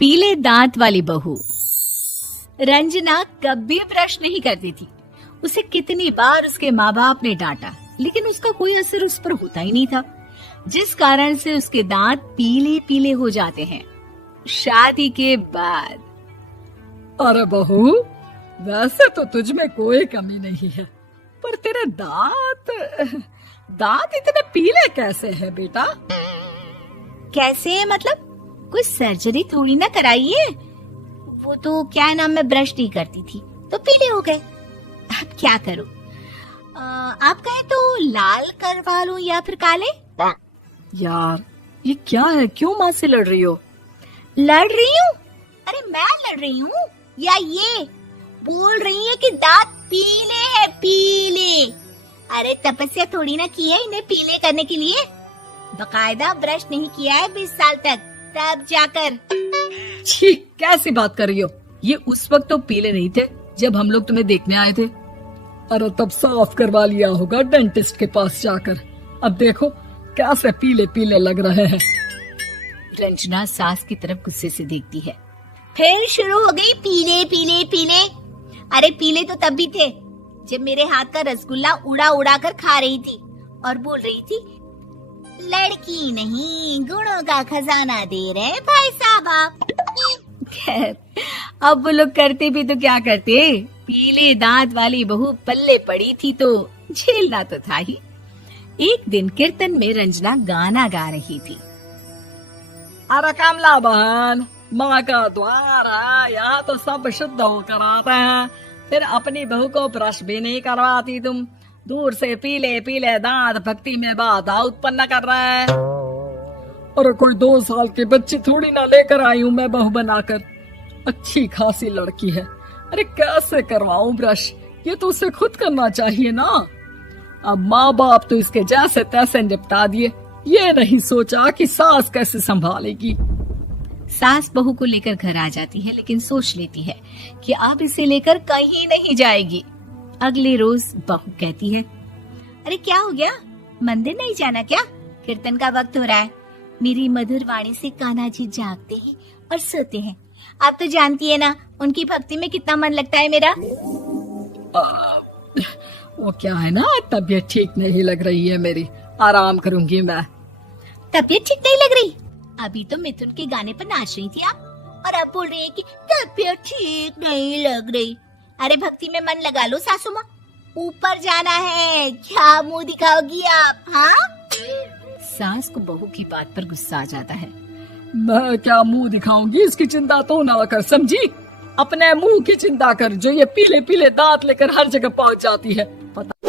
पीले दांत वाली बहू। रंजना कभी ब्रश नहीं करती थी। उसे कितनी बार उसके माँ बाप ने डांटा, लेकिन उसका कोई असर उस पर होता ही नहीं था, जिस कारण से उसके दांत पीले पीले हो जाते हैं। शादी के बाद। अरे बहू, वैसे तो तुझ में कोई कमी नहीं है, पर तेरे दांत इतने पीले कैसे हैं बेटा? कैसे मतलब? कोई सर्जरी थोड़ी ना कराई है। वो तो क्या नाम, मैं ब्रश नहीं करती थी तो पीले हो गए। अब क्या करूं? आप कहें तो लाल करवा लूं या फिर काले? यार ये क्या है, क्यों माँ से लड़ रही हो? लड़ रही हूँ? अरे मैं लड़ रही हूँ या ये बोल रही है कि दांत पीले हैं, पीले। अरे तपस्या थोड़ी ना की है इन्हें पीले करने के लिए। बकायदा ब्रश नहीं किया है 20 साल तक, तब जाकर। छी, कैसी बात कर रही हो? ये उस वक्त तो पीले नहीं थे जब हम लोग तुम्हें देखने आए थे। अरे तब साफ करवा लिया होगा डेंटिस्ट के पास जाकर। अब देखो कैसे पीले पीले लग रहे हैं। रंजना सास की तरफ गुस्से से देखती है। फिर शुरू हो गई पीले पीले पीले। अरे पीले तो तब भी थे जब मेरे हाथ का रसगुल्ला उड़ा उड़ा कर खा रही थी और बोल रही थी, लड़की नहीं गुणों का खजाना दे रहे भाई साहब आप। खैर, अब वो लोग करते भी तो क्या करते, पीले दांत वाली बहू पल्ले पड़ी थी तो झेलना तो था ही। एक दिन कीर्तन में रंजना गाना गा रही थी। अरे कमला बहन, माँ का द्वार है, यहाँ तो सब शुद्ध होकर आते हैं, फिर अपनी बहू को ब्रश भी नहीं करवाती तुम। दूर से पीले पीले दांत भक्ति में बाधा उत्पन्न कर रहे हैं। अरे कोई 2 साल के बच्ची थोड़ी ना लेकर आई हूँ मैं बहू बनाकर। अच्छी खासी लड़की है, अरे कैसे करवाऊं ब्रश? ये तो उसे खुद करना चाहिए ना। अब माँ बाप तो इसके जैसे तैसे निपटा दिए, ये नहीं सोचा कि सास कैसे संभालेगी। सास बहू को लेकर घर आ जाती है, लेकिन सोच लेती है कि अब इसे लेकर कहीं नहीं जाएगी। अगले रोज बहू कहती है, अरे क्या हो गया, मंदिर नहीं जाना क्या? कीर्तन का वक्त हो रहा है। मेरी मधुर वाणी से कान्हा जी जागते हैं और सोते हैं। आप तो जानती है ना उनकी भक्ति में कितना मन लगता है मेरा। वो क्या है ना, तबीयत ठीक नहीं लग रही है मेरी, आराम करूंगी मैं। तबीयत ठीक नहीं लग रही? अभी तो मिथुन के गाने पर नाच रही थी आप, और अब बोल रही है कि तबीयत ठीक नहीं लग रही। अरे भक्ति में मन लगा लो सासू माँ, ऊपर जाना है, क्या मुंह दिखाओगी आप? हाँ? सास को बहू की बात पर गुस्सा आ जाता है। मैं क्या मुंह दिखाऊंगी, इसकी चिंता तो ना कर, समझी? अपने मुंह की चिंता कर, जो ये पीले पीले दांत लेकर हर जगह पहुंच जाती है। पता